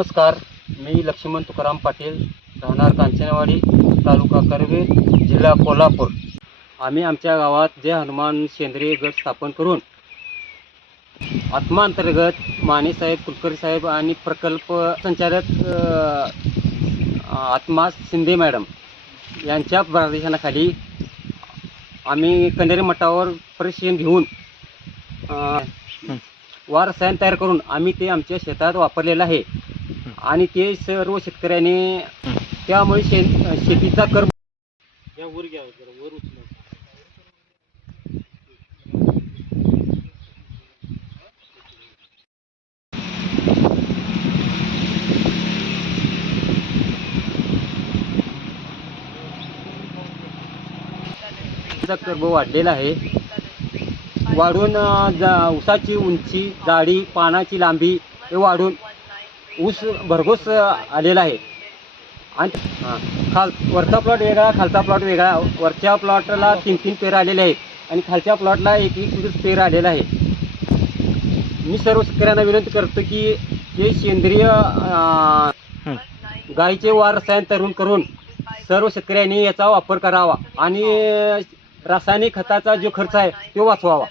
नमस्कार, मी लक्ष्मण तुकाराम पाटील, राहणार कांचनवाडी, तालुका करवीर, जिल्हा कोल्हापूर. आम्ही आमच्या गावात जय हनुमान सेंद्रिय गट स्थापन करून आत्मा अंतर्गत मानेसाहेब कुलकर्णी साहेब आणि प्रकल्प संचालक आत्मा शिंदे मॅडम यांच्या मार्गदर्शनाखाली आम्ही कन्हेरी मठावर प्रशिक्षण घेऊन रसायन तयार करून आम्ही ते आमच्या शेतात वापरलेलं आहे आणि ते सर्व शेतकऱ्यांनी त्यामुळे शेतीचा कर वर घ्या वर उचला. कर्ब वाढलेला आहे. वाढून ऊसाची उंची, जाडी, पानाची लांबी हे वाढून ऊस भरघोस आलेला आहे. आणि वरचा प्लॉट वेगळा, खालचा प्लॉट वेगळा. वरच्या प्लॉटला 3-3 पेर आलेले आहेत आणि खालच्या प्लॉटला 1-1 पेर आलेला आहे. मी सर्व शेतकऱ्यांना विनंती करतो की हे सेंद्रिय गाईचे रसायन तयार करून सर्व शेतकऱ्यांनी याचा वापर करावा आणि रासायनिक खताचा जो खर्च आहे तो वाचवावा.